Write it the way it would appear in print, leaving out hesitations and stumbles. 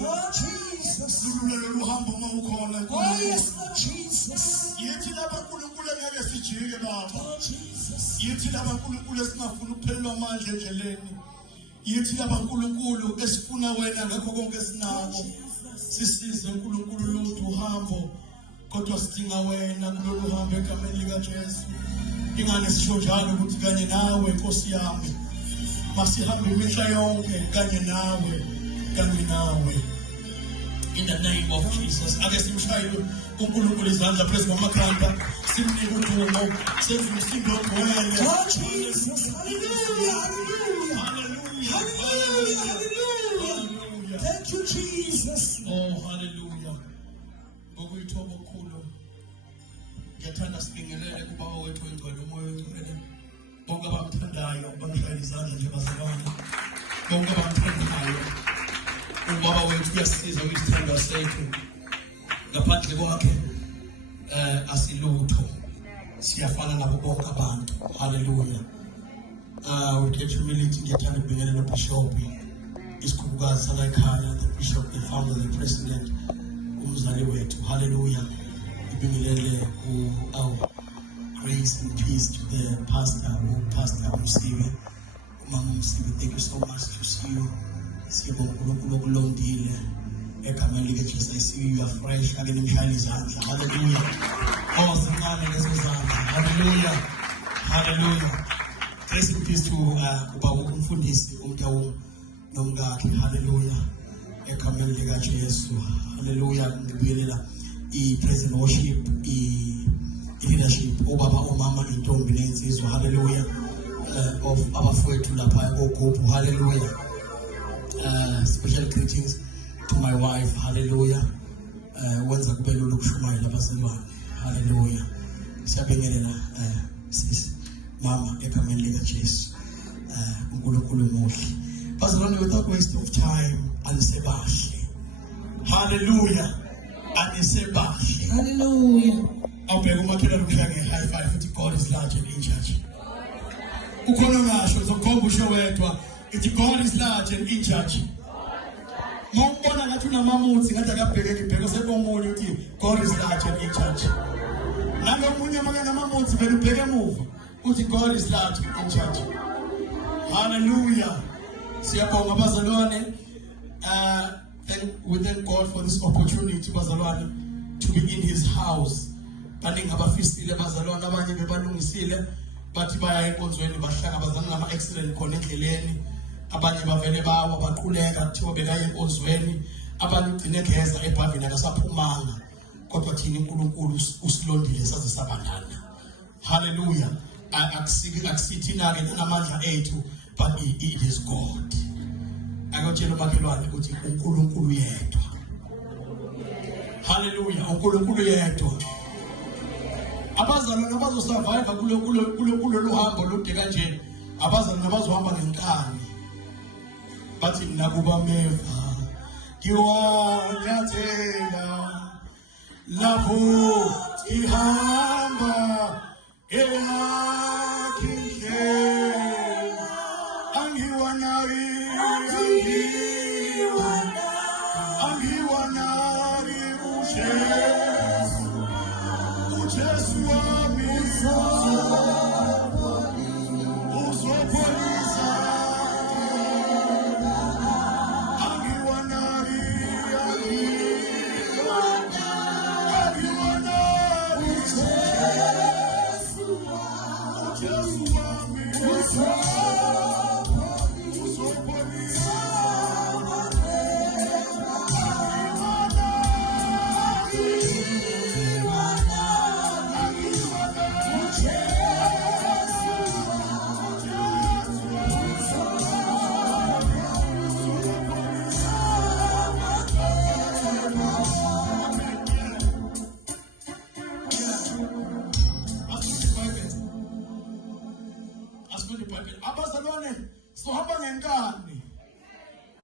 Oh Jesus. Oh yes, Lord Jesus. Oh Jesus. yithi labankulunkulu esifuna wena ngakho konke sinako sisize uNkulunkulu lutho uhambo kodwa sidinga wena kulolu hambo egameni lika Jesu ingane sisho njalo ukuthi kanye nawe Nkosi yami masihambe imihla yonke kanye nawe in the name of Jesus. Ake simshayile uNkulunkulu izandla phezu kwamakhanda simnike udumo senze umsindo ogcwele. Oh Jesus. Hallelujah. Hallelujah. Thank you, Jesus. Oh, hallelujah. Ngokuyithoba okukhulu. Ngiyathanda sibingelele kubaba wethu engcwele umoya ongcwele. Bonke abamthandayo bamshayela izandla nje bazalwane. Bonke abamthandayo. Ubaba wethu uyasisiza uyisithemba sethu. Ngaphandle kwakhe asilutho. Siyafana nabo bonke abantu. Hallelujah. We get humility ngiyathanda ukubingelela uBishop. Isikhubukazi salayikhaya, the bishop, the founder, the president, umzali wethu. Hallelujah. Ibingelele our grace and peace to the pastor Musiwe. Mama Musiwe, thank you so much to see you. Sibonga uNkulunkulu okulondile egameni lika Jesu. I see you are fresh. Ake nimshayele izandla. Hallelujah. Oh, zincane lezo zandla. Hallelujah. Hallelujah. Grace and peace to ubaba umfundisi umntawo nomkakhe. Hallelujah. Egameni lika Jesu. Hallelujah. Ngibingelela i-praise and worship, i-leadership, obaba omama intombi nensizwa. Hallelujah. Of abafowethu lapha eGugu. Hallelujah. Special greetings to my wife. Hallelujah. Wenza kube lula ukushumayela abazalwane. Hallelujah. Siyabingelela sis mama egameni lika Jesu. uNkulunkulu muhle. Bazalwane, without waste of time, anisebahle. Hallelujah. Anisebahle. Hallelujah. Awubheka umakhelwane umhlake high five uthi God is large and in charge. Ukhona ngasho zokhomba usho wedwa ithi God is large and in charge. Mawubona ngathi unamamutsi ngathi akabheke ibheko sekomunye uthi God is large and in charge. Nangomunye makanamamutsi vele ubheke emuva uthi God is large and in charge. Hallelujah. Siyabonga bazalwane. We thank God for this opportunity bazalwane to be in his house. Baningi abafisile bazalwane, abanye bebalungisile bathi baya enkonzweni bahlangabezana nama accident khona endleleni. Abanye bavele bawa baqhuleka kuthiwa bekaye enkonzweni. Abanye ugcine egeza ebhavini akasaphumanga. Kodwa thina uNkulunkulu usilondile saze sabanana. Hallelujah. Akusithi nake namandla ethu, but it is God. Akutshela umakhelwane ukuthi uNkulunkulu yedwa. Hallelujah. uNkulunkulu yedwa. Abazalwane abazosurvive kulo hambo lude kanje, abazalwane abazohamba ngenkani. Bathi mina kuba meva ngiwanyathela lapho ihamba engakindlela angiwanari uJesu wami uzopolisa angiwanari uJesu wami uzopolisa abazalwane sohamba ngenkani